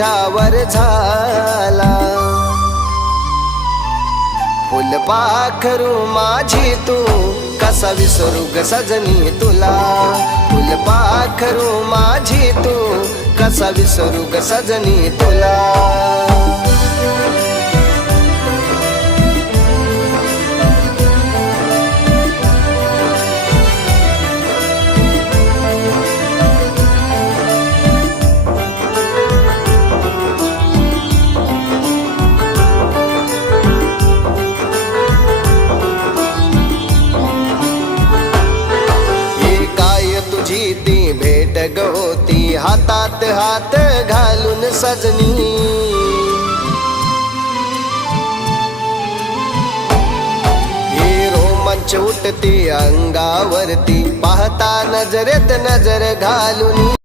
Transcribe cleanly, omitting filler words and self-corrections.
तुझ्यावर झाला. फुलपाखरू माझी तू कसा विसरू ग सजनी तुला. फुलपाखरू माझी तू कसा विसरू ग सजनी तुला. ती भेट गवती हातात हात घालून सजनी. ही रोमांच उठती अंगावरती पाहता नजरेत नजर घालून.